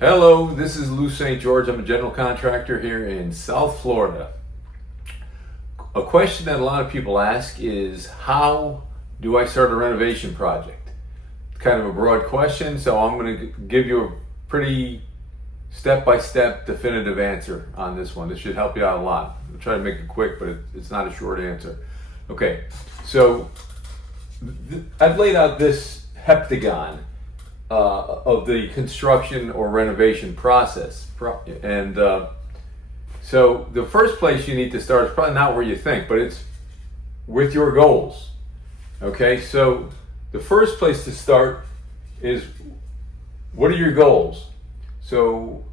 Hello, this is Lou St. George. I'm a general contractor here in South Florida. A question that a lot of people ask is, how do I start a renovation project? It's kind of a broad question, so I'm going to give you a pretty step-by-step definitive answer on this one. This should help you out a lot. I'll try to make it quick, but it's not a short answer. Okay, so I've laid out this heptagon of the construction or renovation process. And so the first place you need to start is probably not where you think, but it's with your goals. Okay, so the first place to start is, what are your goals? So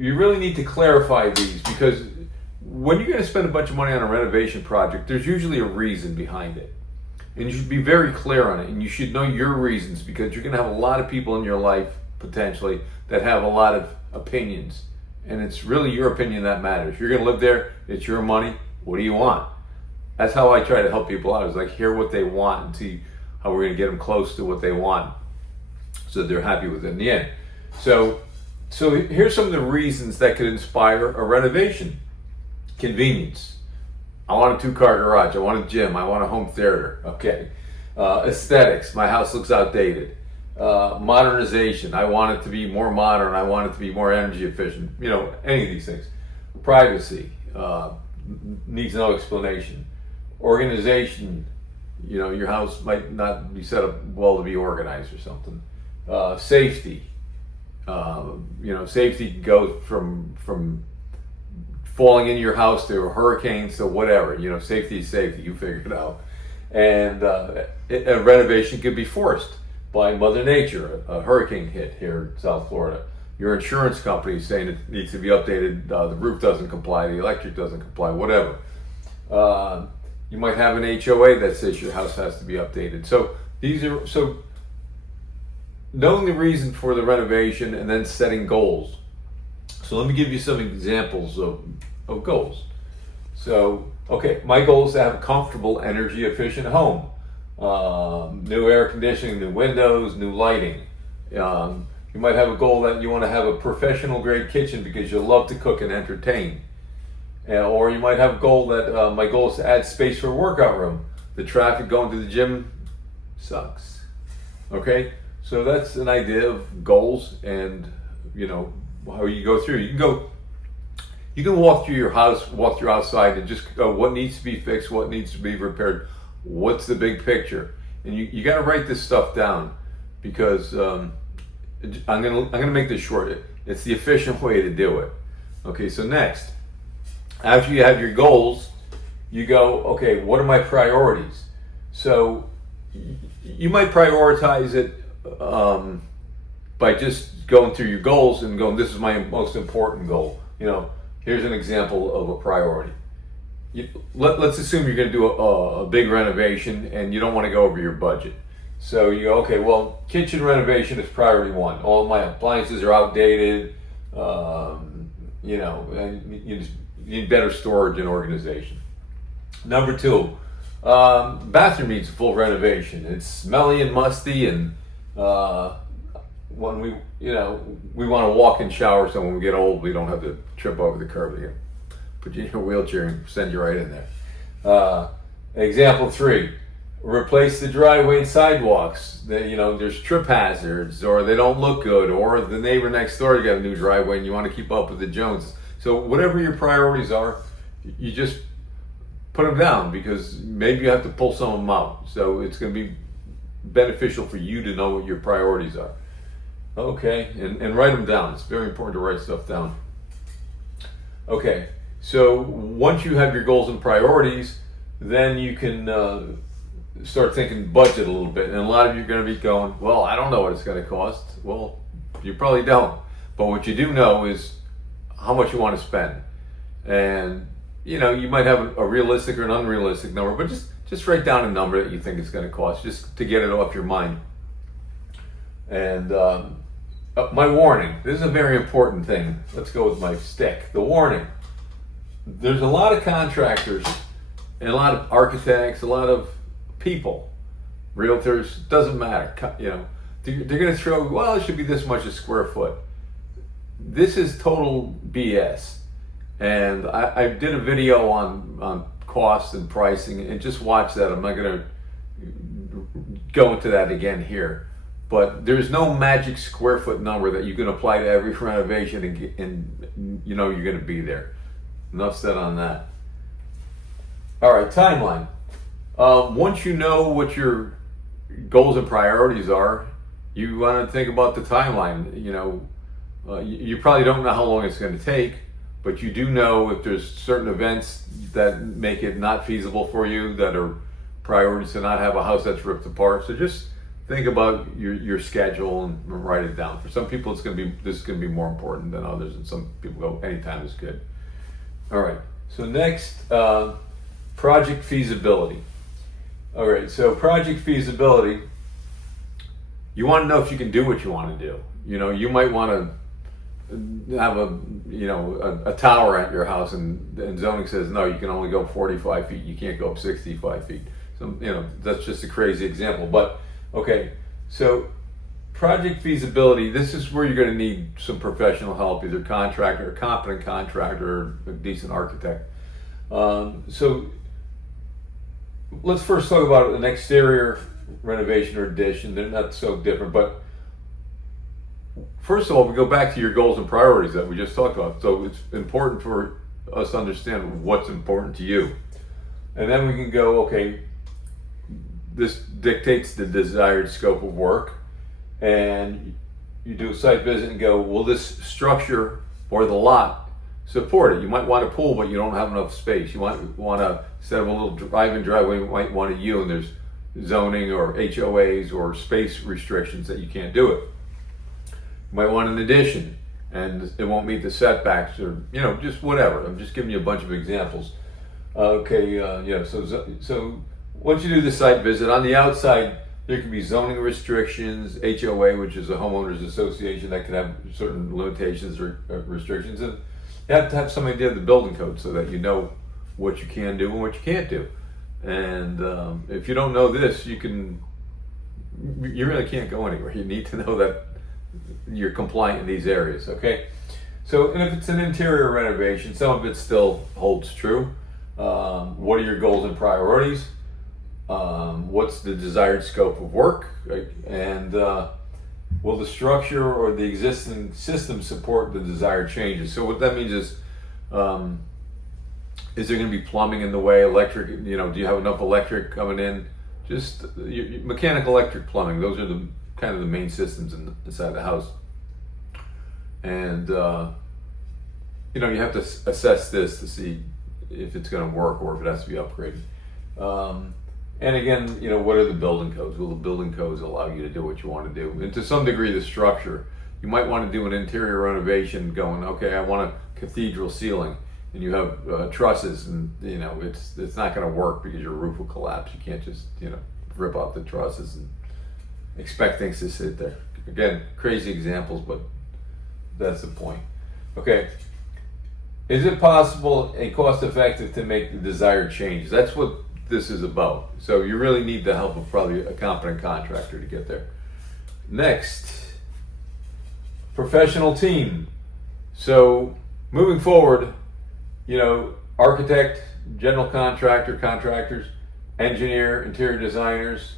you really need to clarify these, because when you're going to spend a bunch of money on a renovation project, there's usually a reason behind it. And you should be very clear on it, and you should know your reasons, because you're going to have a lot of people in your life, potentially, that have a lot of opinions. And it's really your opinion that matters. You're going to live there, it's your money, what do you want? That's how I try to help people out, is like, hear what they want and see how we're going to get them close to what they want, so that they're happy with it in the end. So here's some of the reasons that could inspire a renovation. Convenience. I want a 2-car garage. I want a gym. I want a home theater. Okay. Aesthetics. My house looks outdated. Modernization. I want it to be more modern. I want it to be more energy efficient. You know, any of these things. Privacy. Needs no explanation. Organization. You know, your house might not be set up well to be organized or something. Safety. Safety goes from falling in your house to a hurricane, so whatever, safety is safety, you figure it out. And a renovation could be forced by Mother Nature. A hurricane hit here in South Florida. Your insurance company is saying it needs to be updated, the roof doesn't comply, the electric doesn't comply, whatever. You might have an HOA that says your house has to be updated. So knowing the reason for the renovation and then setting goals. So let me give you some examples of goals. So, okay, my goal is to have a comfortable, energy efficient home. New air conditioning, new windows, new lighting. You might have a goal that you want to have a professional grade kitchen because you love to cook and entertain. Or you might have a goal that, my goal is to add space for a workout room. The traffic going to the gym sucks. Okay, so that's an idea of goals, and how you go through. You can walk through your house, walk through outside, and just go, what needs to be fixed, what needs to be repaired, what's the big picture, and you got to write this stuff down, because I'm gonna make this short. It's the efficient way to do it. Okay, so next, after you have your goals, you go, okay, what are my priorities? So you might prioritize it by just going through your goals and going, this is my most important goal. Here's an example of a priority. Let's assume you're going to do a big renovation and you don't want to go over your budget. So you go, okay, well, kitchen renovation is priority 1. All my appliances are outdated, and you need better storage and organization. Number 2, bathroom needs a full renovation. It's smelly and musty, and when we want to walk and shower, so when we get old, we don't have to trip over the curb again. Put you in a wheelchair and send you right in there. Example 3, replace the driveway and sidewalks. There's trip hazards, or they don't look good, or the neighbor next door got a new driveway and you want to keep up with the Joneses. So whatever your priorities are, you just put them down, because maybe you have to pull some of them out. So it's going to be beneficial for you to know what your priorities are. Okay, and write them down. It's very important to write stuff down. Okay, so once you have your goals and priorities, then you can start thinking budget a little bit. And a lot of you are going to be going, well, I don't know what it's going to cost. Well, you probably don't. But what you do know is how much you want to spend. And, you might have a realistic or an unrealistic number, but just write down a number that you think it's going to cost, just to get it off your mind. And my warning, this is a very important thing. Let's go with my stick. The warning. There's a lot of contractors and a lot of architects, a lot of people, realtors, doesn't matter. They're going to throw, well, it should be this much a square foot. this is total BS. And I did a video on cost and pricing, and just watch that. I'm not going to go into that again here. But there's no magic square foot number that you can apply to every renovation and you know you're going to be there. Enough said on that. All right, timeline. Once you know what your goals and priorities are, you want to think about the timeline. You know, you probably don't know how long it's going to take, but you do know if there's certain events that make it not feasible for you, that are priorities to not have a house that's ripped apart. So just think about your schedule and write it down. For some people, this is going to be more important than others, and some people go anytime is good. All right. So next, project feasibility. All right. So project feasibility. You want to know if you can do what you want to do. You know, you might want to have a tower at your house, and zoning says no, you can only go 45 feet. You can't go up 65 feet. So that's just a crazy example, but okay. So project feasibility. This is where you're going to need some professional help, either contractor, a competent contractor, or a decent architect. So let's first talk about an exterior renovation or addition. They're not so different, but first of all, we go back to your goals and priorities that we just talked about. So it's important for us to understand what's important to you. And then we can go, okay, this dictates the desired scope of work. And you do a site visit and go, will this structure or the lot support it? You might want a pool, but you don't have enough space. You might want to, instead of a little drive-in driveway, you might want a U, and there's zoning or HOAs or space restrictions that you can't do it. You might want an addition, and it won't meet the setbacks, or just whatever. I'm just giving you a bunch of examples. Okay, so once you do the site visit, on the outside there can be zoning restrictions, HOA, which is a homeowners association that can have certain limitations or restrictions, and you have to have some idea of the building code so that you know what you can do and what you can't do. And if you don't know this, you really can't go anywhere. You need to know that you're compliant in these areas, okay? So, and if it's an interior renovation, some of it still holds true. What are your goals and priorities? What's the desired scope of work? Right? And will the structure or the existing system support the desired changes? So what that means is there going to be plumbing in the way, electric, do you have enough electric coming in? Just mechanical, electric, plumbing, those are the kind of the main systems inside the house. And you have to assess this to see if it's going to work or if it has to be upgraded. And again, what are the building codes? Will the building codes allow you to do what you want to do? And to some degree, the structure. You might want to do an interior renovation going, okay, I want a cathedral ceiling, and you have trusses, and it's not going to work because your roof will collapse. You can't just rip out the trusses and expect things to sit there. Again, crazy examples, but that's the point. Okay. Is it possible and cost effective to make the desired changes? That's what this is about. So you really need the help of probably a competent contractor to get there. Next, professional team. So moving forward, architect, general contractor, contractors, engineer, interior designers.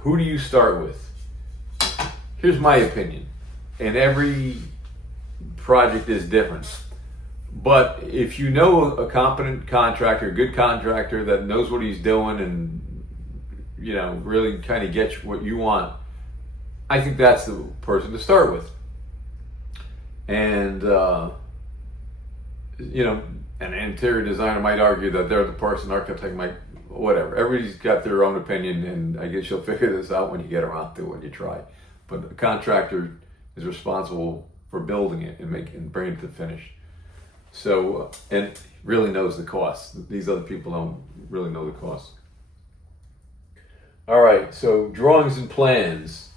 Who do you start with? Here's my opinion, and every project is different. But if you know a competent contractor, a good contractor that knows what he's doing and really kind of gets what you want, I think that's the person to start with. And an interior designer might argue that they're the person, architect might, whatever. Everybody's got their own opinion, and I guess you'll figure this out when you get around to it, when you try. But a contractor is responsible for building it and bringing it to finish. So, and really knows the cost. These other people don't really know the cost. All right, so drawings and plans.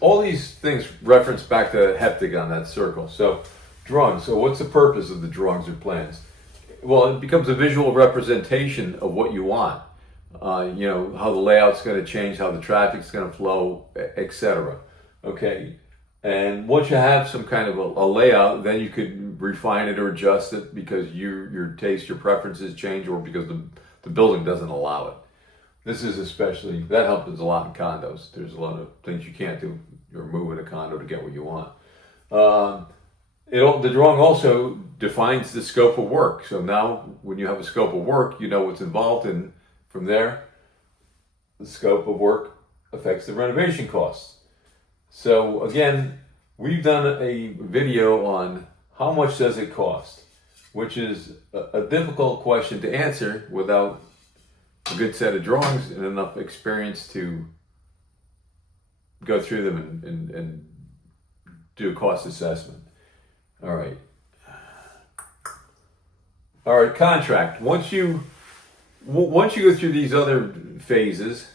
All these things reference back to that heptagon, that circle. So drawings. So what's the purpose of the drawings or plans? Well, it becomes a visual representation of what you want. How the layout's going to change, how the traffic's going to flow, etc. Okay. And once you have some kind of a layout, then you could refine it or adjust it because your taste, your preferences change, or because the building doesn't allow it. This is especially, that helps a lot in condos. There's a lot of things you can't do. You're moving a condo to get what you want. The drawing also defines the scope of work. So now when you have a scope of work, you know what's involved, and from there, the scope of work affects the renovation costs. So again, we've done a video on how much does it cost, which is a difficult question to answer without a good set of drawings and enough experience to go through them and do a cost assessment. All right, contract. Once you go through these other phases,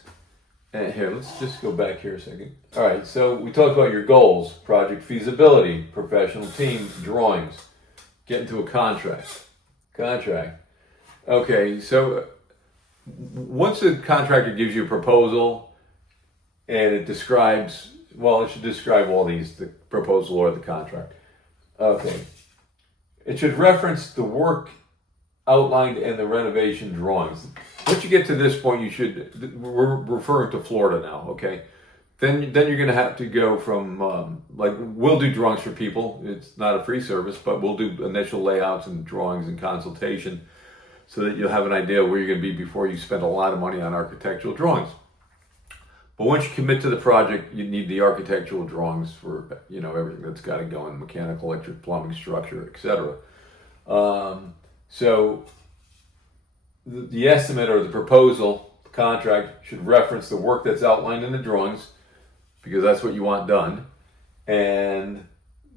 and here, let's just go back here a second. All right, so we talked about your goals, project feasibility, professional team, drawings, get into a contract. Okay, so once the contractor gives you a proposal and it describes, well, it should describe all these, the proposal or the contract. Okay, it should reference the work outlined in the renovation drawings. Once you get to this point, we're referring to Florida now, okay? Then you're going to have to go from, we'll do drawings for people. It's not a free service, but we'll do initial layouts and drawings and consultation so that you'll have an idea where you're going to be before you spend a lot of money on architectural drawings. But once you commit to the project, you need the architectural drawings for, everything that's got to go in: mechanical, electric, plumbing, structure, etc. So the estimate or the proposal, the contract, should reference the work that's outlined in the drawings, because that's what you want done. And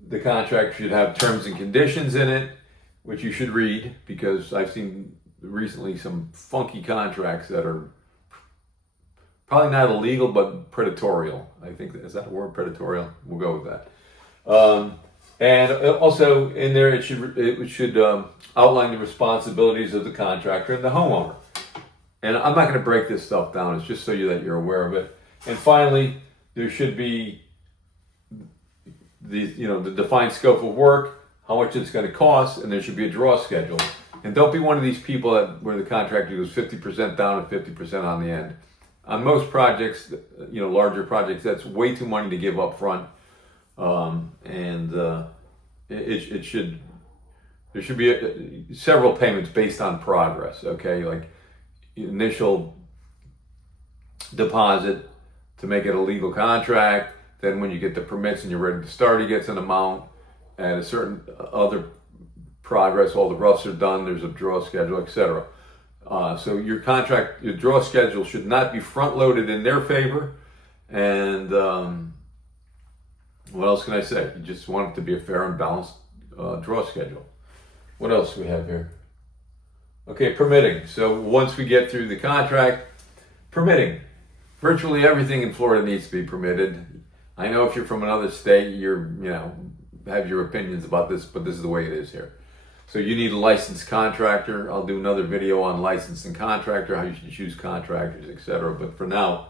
the contract should have terms and conditions in it, which you should read, because I've seen recently some funky contracts that are probably not illegal, but predatorial. I think, is that a word, predatorial? We'll go with that. And also in there, it should outline the responsibilities of the contractor and the homeowner. And I'm not going to break this stuff down. It's just so that you're aware of it. And finally, there should be the defined scope of work, how much it's going to cost, and there should be a draw schedule. And don't be one of these people where the contractor goes 50% down and 50% on the end. On most projects, larger projects, that's way too money to give up front. There should be several payments based on progress, okay? Like initial deposit to make it a legal contract. Then when you get the permits and you're ready to start, he gets an amount. And a certain other progress, all the roughs are done, there's a draw schedule, etc. So your draw schedule should not be front-loaded in their favor. And what else can I say? You just want it to be a fair and balanced draw schedule. What else do we have here? Okay, permitting. So once we get through the contract, permitting. Virtually everything in Florida needs to be permitted. I know if you're from another state, have your opinions about this, but this is the way it is here. So you need a licensed contractor. I'll do another video on licensed and contractor, how you should choose contractors, etc. But for now,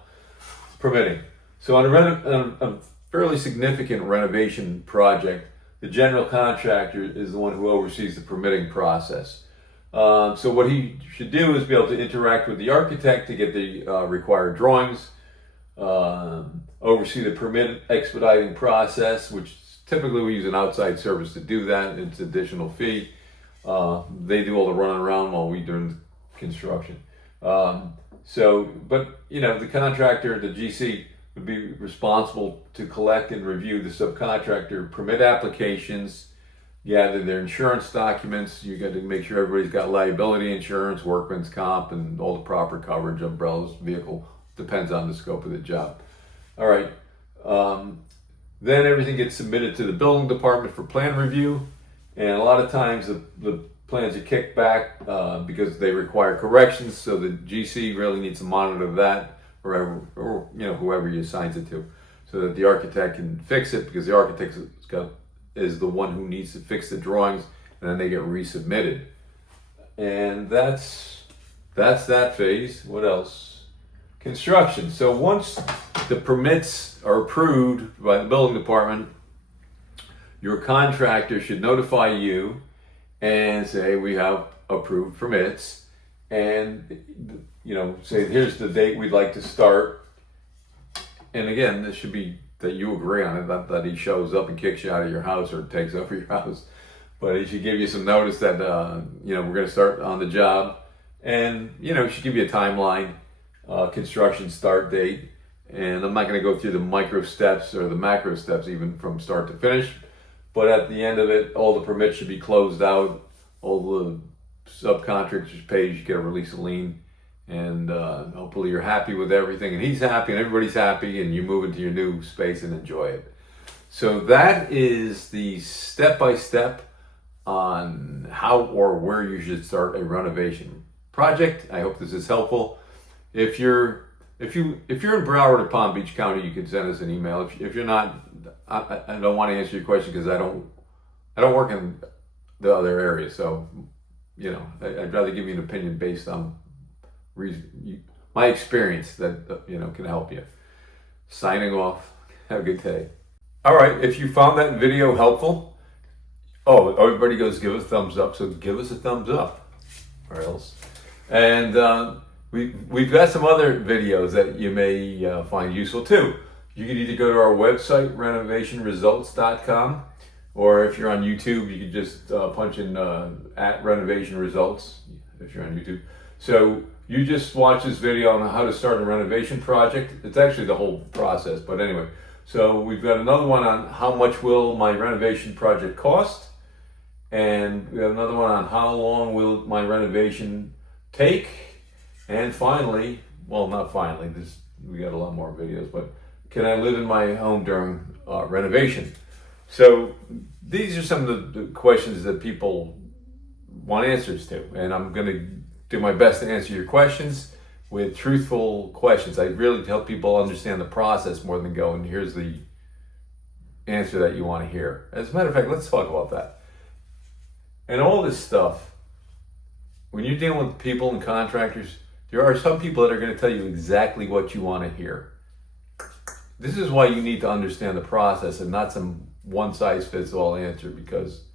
permitting. So on a fairly significant renovation project, the general contractor is the one who oversees the permitting process. So what he should do is be able to interact with the architect to get the required drawings, oversee the permit expediting process, which typically we use an outside service to do that. It's an additional fee. They do all the running around while we do construction. The contractor, the GC, would be responsible to collect and review the subcontractor permit applications, gather their insurance documents. You got to make sure everybody's got liability insurance, workman's comp, and all the proper coverage, umbrellas, vehicle, depends on the scope of the job. All right. Then everything gets submitted to the building department for plan review. And a lot of times the plans are kicked back because they require corrections. So the GC really needs to monitor that, or whoever he assigns it to, so that the architect can fix it, because the architect is the one who needs to fix the drawings, and then they get resubmitted. And that's that phase. What else? Construction. So once the permits are approved by the building department, your contractor should notify you and say, we have approved permits, and say, here's the date we'd like to start. And again, this should be that you agree on it, not that he shows up and kicks you out of your house or takes over your house. But he should give you some notice that we're going to start on the job, and he should give you a timeline, construction start date. And I'm not going to go through the micro steps or the macro steps even from start to finish, but at the end of it, all the permits should be closed out, all the subcontractors paid, you get a release of lien, and hopefully you're happy with everything, and he's happy, and everybody's happy, and you move into your new space and enjoy it. So that is the step-by-step on how or where you should start a renovation project. I hope this is helpful. If you're in Broward or Palm Beach County, you can send us an email. If you're not, I don't want to answer your question because I don't work in the other area. So, I'd rather give you an opinion based on my experience that can help you. Signing off. Have a good day. All right. If you found that video helpful, everybody goes give us a thumbs up. So give us a thumbs up, or else. And we've got some other videos that you may find useful too. You can either go to our website, renovationresults.com, or if you're on YouTube, you can just punch in at renovation results if you're on YouTube. So you just watch this video on how to start a renovation project. It's actually the whole process, but anyway. So we've got another one on how much will my renovation project cost, and we have another one on how long will my renovation take. And finally, well, not finally, we got a lot more videos, but can I live in my home during renovation? So these are some of the questions that people want answers to, and I'm going to do my best to answer your questions with truthful questions. I really help people understand the process more than go, and here's the answer that you want to hear. As a matter of fact, let's talk about that. And all this stuff, when you're dealing with people and contractors, there are some people that are going to tell you exactly what you want to hear. This is why you need to understand the process and not some one-size-fits-all answer, because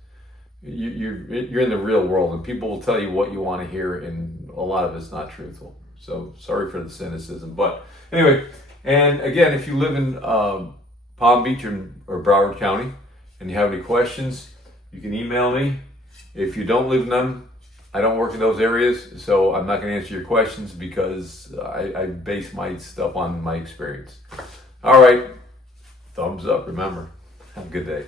you're in the real world and people will tell you what you want to hear, and a lot of it's not truthful. So sorry for the cynicism. But anyway, and again, if you live in Palm Beach or Broward County and you have any questions, you can email me. If you don't live in them, I don't work in those areas, so I'm not going to answer your questions because I base my stuff on my experience. All right, thumbs up, remember. Have a good day.